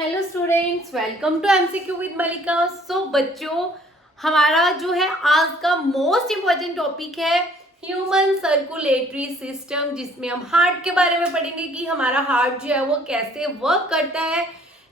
Hello students, welcome to MCQ with Malika. So बच्चों, हमारा जो है आज का मोस्ट इम्पोर्टेंट टॉपिक है ह्यूमन सर्कुलेटरी सिस्टम, जिसमें हम हार्ट के बारे में पढ़ेंगे कि हमारा हार्ट जो है वो कैसे वर्क करता है,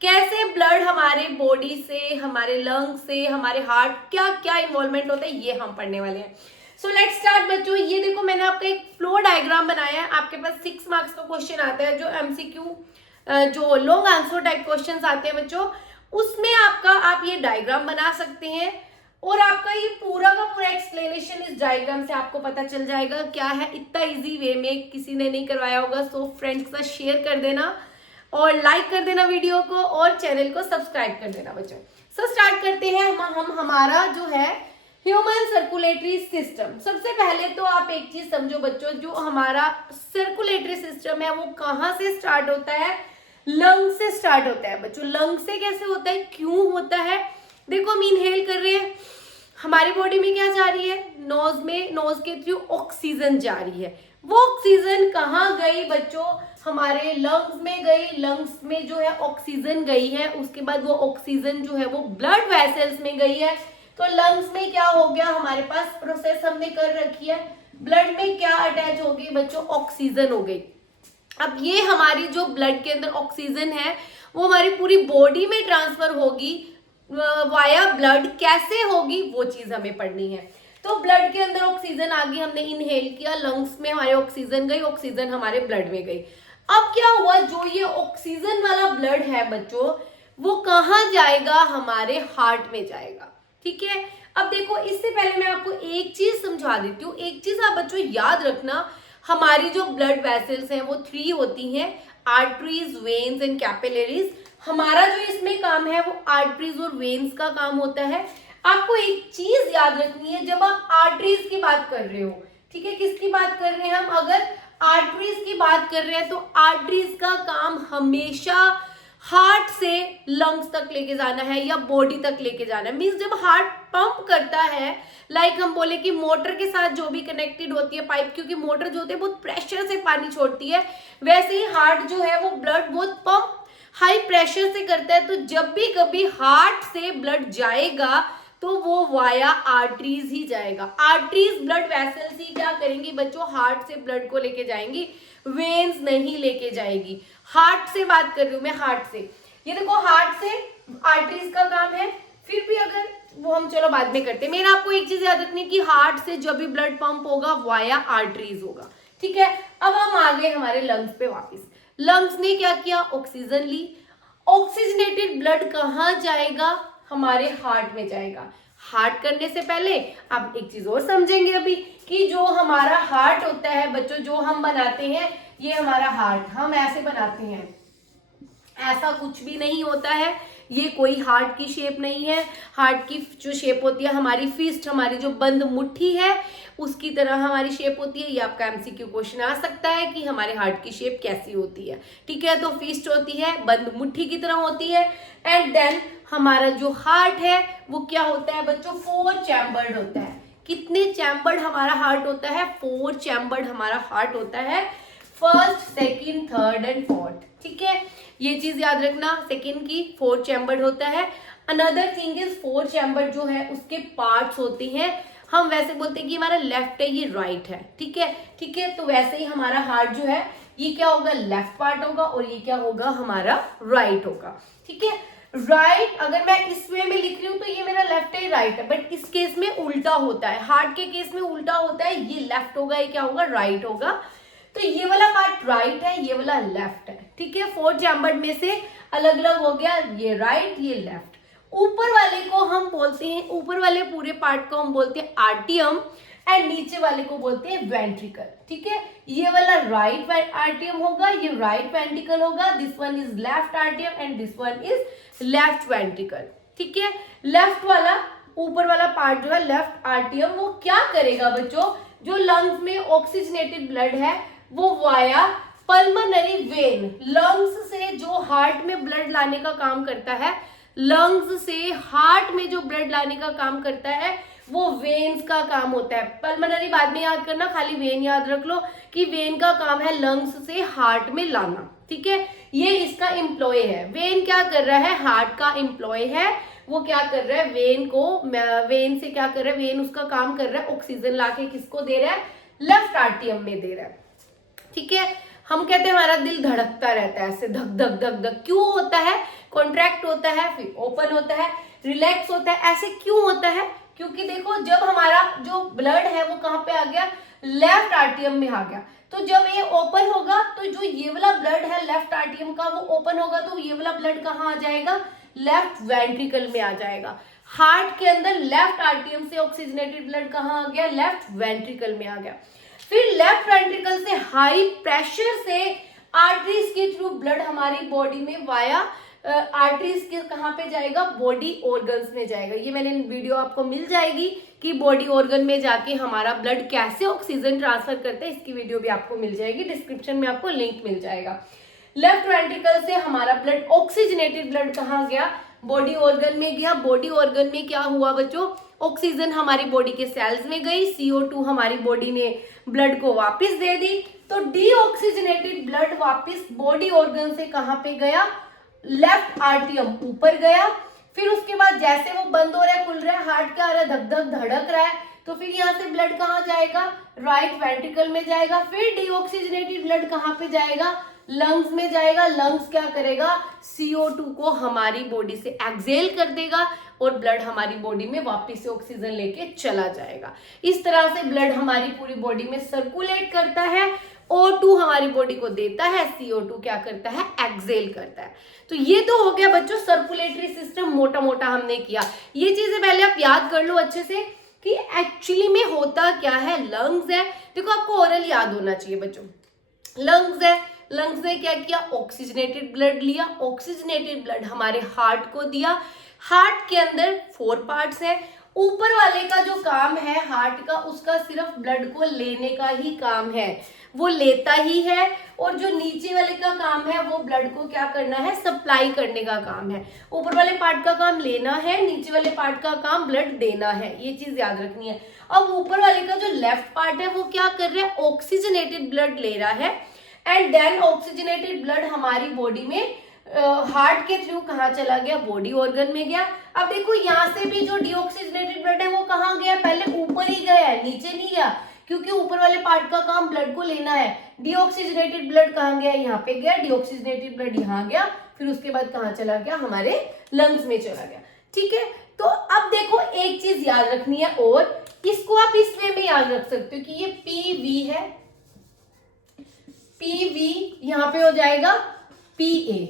कैसे ब्लड हमारे बॉडी से, हमारे लंग से, हमारे हार्ट क्या क्या इन्वॉल्वमेंट होता है, ये हम पढ़ने वाले हैं। सो लेट्स स्टार्ट बच्चों। ये देखो, मैंने आपका एक फ्लो डायग्राम बनाया है। आपके पास 6 मार्क्स का क्वेश्चन आता है जो एमसीक्यू जो लॉन्ग आंसर टाइप क्वेश्चंस आते हैं बच्चों, उसमें आप ये डायग्राम बना सकते हैं और आपका ये पूरा का पूरा एक्सप्लेनेशन इस डायग्राम से आपको पता चल जाएगा क्या है। इतना इजी वे में किसी ने नहीं करवाया होगा। सो फ्रेंड्स के साथ शेयर कर देना और लाइक कर देना वीडियो को और चैनल को सब्सक्राइब कर देना बच्चों। सो स्टार्ट करते हैं हम हमारा जो है ह्यूमन सर्कुलेटरी सिस्टम। सबसे पहले तो आप एक चीज समझो बच्चों, जो हमारा सर्कुलेटरी सिस्टम है वो कहाँ से स्टार्ट होता है? लंग से स्टार्ट होता है बच्चों। लंग से कैसे होता है, क्यों होता है? देखो, हम इनहेल कर रहे हैं, हमारी बॉडी में क्या जा रही है? नोज में, नोज के थ्रू ऑक्सीजन जा रही है। वो ऑक्सीजन कहाँ गई बच्चों? हमारे लंग्स में गई। लंग्स में जो है ऑक्सीजन गई है, उसके बाद वो ऑक्सीजन जो है वो ब्लड वेसल्स में गई है। तो लंग्स में क्या हो गया? हमारे पास प्रोसेस हमने कर रखी है। ब्लड में क्या अटैच हो गई बच्चों? ऑक्सीजन हो गई। अब ये हमारी जो ब्लड के अंदर ऑक्सीजन है वो हमारी पूरी बॉडी में ट्रांसफर होगी वाया ब्लड। कैसे होगी वो चीज हमें पढ़नी है। तो ब्लड के अंदर ऑक्सीजन आ गई, हमने इनहेल किया, लंग्स में हमारे ऑक्सीजन गई, ऑक्सीजन हमारे ब्लड में गई। अब क्या हुआ? जो ये ऑक्सीजन वाला ब्लड है बच्चों, वो कहाँ जाएगा? हमारे हार्ट में जाएगा। ठीक है। अब देखो, इससे पहले मैं आपको एक चीज समझा देती हूँ। एक चीज आप बच्चों याद रखना, हमारी जो ब्लड वेसल्स हैं वो 3 होती हैं, आर्टरीज, वेन्स एंड कैपिलरीज। हमारा जो इसमें काम है वो आर्टरीज और वेन्स का काम होता है। आपको एक चीज याद रखनी है, जब आप आर्टरीज की बात कर रहे हो, ठीक है, किसकी बात कर रहे हैं हम? अगर आर्टरीज की बात कर रहे हैं तो आर्टरीज का काम हमेशा हार्ट से लंग्स तक लेके जाना है या बॉडी तक लेके जाना है। मीन्स जब हार्ट पंप करता है, लाइक हम बोले कि मोटर के साथ जो भी कनेक्टेड होती है पाइप, क्योंकि मोटर जो होती है बहुत प्रेशर से पानी छोड़ती है, वैसे ही हार्ट जो है वो ब्लड बहुत पंप हाई प्रेशर से करता है। तो जब भी कभी हार्ट से ब्लड जाएगा तो वो वाया आर्टरीज ही जाएगा। आर्टरीज ब्लड वेसल्स ही क्या करेंगी बच्चों? हार्ट से ब्लड को लेके जाएंगी, वेन्स नहीं लेके जाएगी। हार्ट से बात कर रही हूं मैं, हार्ट से। ये देखो, हार्ट से आर्टरीज का काम है। फिर भी अगर वो हम चलो बाद में करते हैं। मेरा आपको एक चीज याद रखनी कि हार्ट से जब भी ब्लड पंप होगा वाया आर्टरीज होगा। ठीक है। अब हम आ गए हमारे लंग्स पे वापस। लंग्स ने क्या किया? ऑक्सीजन ली। ऑक्सीजनेटेड ब्लड कहाँ जाएगा? हमारे हार्ट में जाएगा। हार्ट करने से पहले आप एक चीज और समझेंगे अभी, कि जो हमारा हार्ट होता है बच्चों, जो हम बनाते हैं, ये हमारा हार्ट हम ऐसे बनाते हैं, ऐसा कुछ भी नहीं होता है। ये कोई हार्ट की शेप नहीं है। हार्ट की जो शेप होती है, हमारी फिस्ट, हमारी जो बंद मुट्ठी है, उसकी तरह हमारी शेप होती है। ये आपका एमसीक्यू क्वेश्चन आ सकता है कि हमारे हार्ट की शेप कैसी होती है। ठीक है, तो फिस्ट होती है, बंद मुट्ठी की तरह होती है। एंड देन हमारा जो हार्ट है वो क्या होता है बच्चों? 4 चैम्बर्ड होता है। कितने चैम्बर्ड हमारा हार्ट होता है? 4 चैम्बर्ड हमारा हार्ट होता है। First, second, third and fourth. ठीक है, ये चीज याद रखना, सेकंड की 4 चैम्बर्ड होता है। अनदर थिंग इज 4 चैम्बर्ड जो है उसके पार्ट्स होते हैं। हम वैसे बोलते हैं कि हमारा लेफ्ट है, ये राइट है। ठीक है, ठीक है। तो वैसे ही हमारा हार्ट जो है ये क्या होगा? लेफ्ट पार्ट होगा और ये क्या होगा? हमारा राइट होगा। ठीक है, राइट अगर मैं इस वे में लिख रही हूं तो ये मेरा लेफ्ट है, राइट है, बट इस केस में उल्टा होता है। हार्ट के केस में उल्टा होता है, ये लेफ्ट होगा, ये क्या होगा? राइट होगा। तो ये वाला पार्ट राइट है, ये वाला लेफ्ट है। ठीक है, 4 चैम्बर्ड में से अलग अलग हो गया, ये राइट, ये लेफ्ट। ऊपर वाले को हम बोलते हैं, ऊपर वाले पूरे पार्ट को हम बोलते हैं आर्टियम एंड नीचे वाले को बोलते हैं वेंट्रिकल। ठीक है, ये वाला राइट आर्टियम होगा, ये राइट वेंट्रिकल होगा। दिस वन इज लेफ्ट आर्टियम and this one is left ventricle. ठीक है, लेफ्ट वाला ऊपर वाला पार्ट जो है लेफ्ट आर्टियम, वो क्या करेगा बच्चों? जो लंग्स में ऑक्सीजनेटेड ब्लड है वो वाया पल्मोनरी वेन, लंग्स से जो हार्ट में ब्लड लाने का काम करता है, लंग्स से हार्ट में जो ब्लड लाने का काम करता है, वो वेन्स का काम होता है। पल्मोनरी बाद में याद करना, खाली वेन याद रख लो कि वेन का काम है लंग्स से हार्ट में लाना, ठीक है। ये इसका एम्प्लॉय है। वेन क्या कर रहा है, हार्ट का एम्प्लॉय है, वो क्या कर रहा है, वेन से क्या कर रहा है, वेन उसका काम कर रहा है ऑक्सीजन लाके किसको दे रहा है, लेफ्ट आर्टियम में दे रहा है, ठीक है। हम कहते हैं हमारा दिल धड़कता रहता है ऐसे धक धक धक धक, क्यों होता है, कॉन्ट्रैक्ट होता है, फिर ओपन होता है, रिलैक्स होता है, ऐसे क्यों होता है, क्योंकि देखो जब हमारा जो ब्लड है वो कहाँ पे आ गया, लेफ्ट आर्टियम में आ गया। तो जब ये ओपन होगा तो जो ये वाला ब्लड है लेफ्ट आर्टियम का वो ओपन होगा, तो ये वाला ब्लड कहाँ आ जाएगा, लेफ्ट वेंट्रिकल में आ जाएगा। हार्ट के अंदर लेफ्ट आर्टियम से ऑक्सीजनेटेड ब्लड कहाँ आ गया, लेफ्ट वेंट्रिकल में आ गया। फिर लेफ्ट वेंट्रिकल से हाई प्रेशर से आर्टरीज के थ्रू ब्लड हमारी बॉडी में वाया आर्टरीज के कहाँ पे जाएगा, बॉडी ऑर्गन्स में जाएगा। ये मैंने वीडियो आपको मिल जाएगी कि बॉडी ऑर्गन में जाके हमारा ब्लड कैसे ऑक्सीजन ट्रांसफर करते हैं, इसकी वीडियो भी आपको मिल जाएगी, डिस्क्रिप्शन में आपको लिंक मिल जाएगा। लेफ्ट वेंट्रिकल से हमारा ब्लड ऑक्सीजनेटेड ब्लड कहाँ गया, बॉडी ऑर्गन में गया। बॉडी ऑर्गन में क्या हुआ बच्चों, ऑक्सीजन हमारी बॉडी के सेल्स में गई, CO2 हमारी बॉडी ने ब्लड को वापस दे दी, तो डीऑक्सीजनेटेड ब्लड वापस बॉडी ऑर्गन से कहाँ पे गया, लेफ्ट आर्टियम ऊपर गया। फिर उसके बाद जैसे वो बंद हो रहा है खुल रहा है, हार्ट क्या आ रहा है, धक धक धड़क रहा है, तो फिर यहाँ से ब्लड कहाँ जाएगा, राइट वेंट्रिकल में जाएगा। फिर डीऑक्सीजनेटेड ब्लड कहाँ पे जाएगा, लंग्स में जाएगा। लंग्स क्या करेगा, CO2 को हमारी बॉडी से एक्सहेल कर देगा और ब्लड हमारी बॉडी में वापस से ऑक्सीजन लेके चला जाएगा। इस तरह से ब्लड हमारी पूरी बॉडी में सर्कुलेट करता है, O2 हमारी बॉडी को देता है, CO2 क्या करता है, एक्सहेल करता है। तो ये तो हो गया बच्चों सर्कुलेटरी सिस्टम, मोटा मोटा हमने किया। ये चीजें पहले आप याद कर लो अच्छे से कि एक्चुअली में होता क्या है। लंग्स है, देखो आपको ओरल याद होना चाहिए बच्चों। लंग्स है, लंग्स ने क्या किया, ऑक्सीजनेटेड ब्लड लिया, ऑक्सीजनेटेड ब्लड हमारे हार्ट को दिया। हार्ट के अंदर 4 पार्ट्स है। ऊपर वाले का जो काम है हार्ट का, उसका सिर्फ ब्लड को लेने का ही काम है, वो लेता ही है। और जो नीचे वाले का काम है वो ब्लड को क्या करना है, सप्लाई करने का काम है। ऊपर वाले पार्ट का काम लेना है, नीचे वाले पार्ट का काम ब्लड देना है, ये चीज याद रखनी है। अब ऊपर वाले का जो लेफ्ट पार्ट है वो क्या कर रहा है, ऑक्सीजनेटेड ब्लड ले रहा है, एंड देन ऑक्सीजनेटेड ब्लड हमारी बॉडी में हार्ट के थ्रू कहाँ चला गया, बॉडी ऑर्गन में गया। अब देखो यहाँ से भी जो डीऑक्सीजनेटेड ब्लड है वो कहाँ गया, पहले ऊपर ही गया है, नीचे नहीं गया, क्योंकि ऊपर वाले पार्ट का काम ब्लड को लेना है। डीऑक्सीजनेटेड ब्लड कहाँ गया, यहाँ पे गया, डीऑक्सीजनेटेड ब्लड यहाँ गया, फिर उसके बाद कहाँ चला गया, हमारे लंग्स में चला गया, ठीक है। तो अब देखो एक चीज याद रखनी है, और इसको आप इस वे में याद रख सकते हो कि ये PV है, PV यहाँ पे हो जाएगा PA,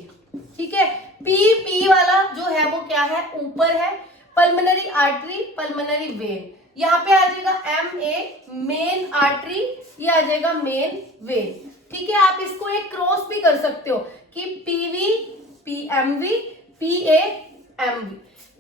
ठीक है। P वाला जो है वो क्या है, ऊपर है, पल्मोनरी आर्टरी, पल्मोनरी वेन, यहाँ पे आ जाएगा MA मेन आर्टरी, ये आ जाएगा मेन वेन, ठीक है। आप इसको एक क्रॉस भी कर सकते हो कि PV PMV PA MV,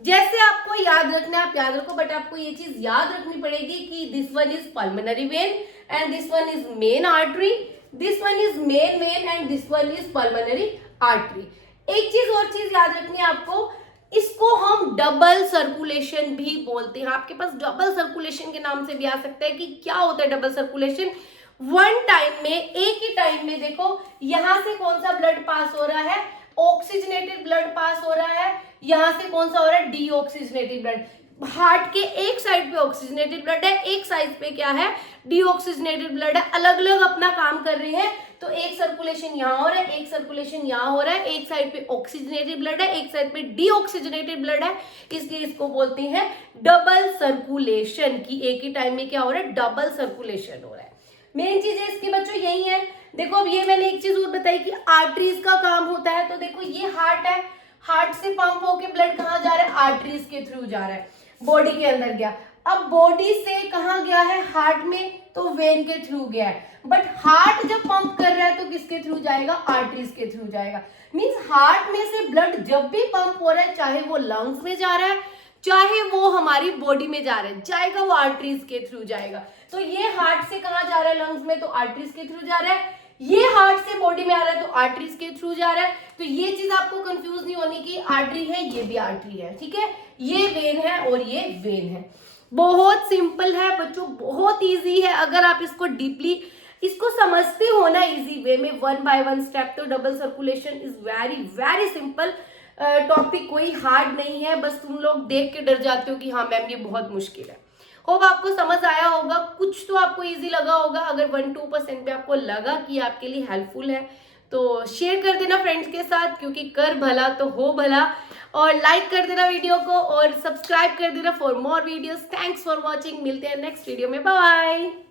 जैसे आपको याद रखना है आप याद रखो, बट आपको ये चीज याद रखनी पड़ेगी कि this one is pulmonary vein and this one is main artery, this one is main vein and this one is pulmonary artery. एक चीज और चीज याद रखनी है आपको, इसको हम डबल सर्कुलेशन भी बोलते हैं। आपके पास डबल सर्कुलेशन के नाम से भी आ सकता है कि क्या होता है डबल सर्कुलेशन। वन टाइम में, एक ही टाइम में देखो यहां से कौन सा ब्लड पास हो रहा है, ऑक्सीजनेटेड ब्लड पास हो रहा है, यहां से कौन सा हो रहा है, डीऑक्सीजनेटेड ब्लड। हार्ट के एक साइड पे ऑक्सीजनेटेड ब्लड है, एक साइड पे क्या है, डीऑक्सीजनेटेड ब्लड है, अलग अलग अपना काम कर रहे हैं। तो एक सर्कुलेशन यहाँ हो रहा है, एक सर्कुलेशन यहाँ हो रहा है, एक साइड पे ऑक्सीजनेटेड ब्लड है, एक साइड पे डीऑक्सीजनेटेड ब्लड है, इसलिए इसको बोलते हैं डबल सर्कुलेशन, की एक ही टाइम में क्या हो रहा है, डबल सर्कुलेशन हो रहा है। मेन चीज है इसकी बच्चों यही है। देखो अब ये मैंने एक चीज और बताई कि आर्टरीज का काम होता है, तो देखो ये हार्ट है, हार्ट से पंप होके ब्लड कहाँ जा रहा है, आर्टरीज के थ्रू जा रहा है, बॉडी के अंदर गया। अब बॉडी से कहाँ गया है, हार्ट में, तो वेन के थ्रू गया है। बट हार्ट जब पंप कर रहा है तो किसके थ्रू जाएगा, आर्टरीज के थ्रू जाएगा। मींस हार्ट में से ब्लड जब भी पंप हो रहा है, चाहे वो लंग्स में जा रहा है, चाहे वो हमारी बॉडी में जा रहा है, जाएगा वो आर्टरीज के थ्रू जाएगा। तो ये हार्ट से कहाँ जा रहा है, लंग्स में, तो आर्टरीज के थ्रू जा रहा है। ये हार्ट से बॉडी में आ रहा है तो आर्टरीज के थ्रू जा रहा है। तो ये चीज आपको कंफ्यूज नहीं होनी कि आर्टरी है, ये भी आर्टरी है, ठीक है, ये वेन है और ये वेन है। बहुत सिंपल है बच्चों, बहुत इजी है। अगर आप इसको डीपली इसको समझते हो ना इजी वे में, 1 बाय 1 स्टेप, तो double circulation is very very simple topic, कोई हार्ड नहीं है। बस तुम लोग देख के डर जाते हो कि हाँ मैम ये बहुत मुश्किल है। होप आपको समझ आया होगा, कुछ तो आपको इजी लगा होगा। अगर 1-2% पे आपको लगा कि आपके लिए हेल्पफुल है तो शेयर कर देना फ्रेंड्स के साथ, क्योंकि कर भला तो हो भला। और लाइक कर देना वीडियो को और सब्सक्राइब कर देना for more videos. Thanks for watching, मिलते हैं नेक्स्ट वीडियो में, बाय बाय।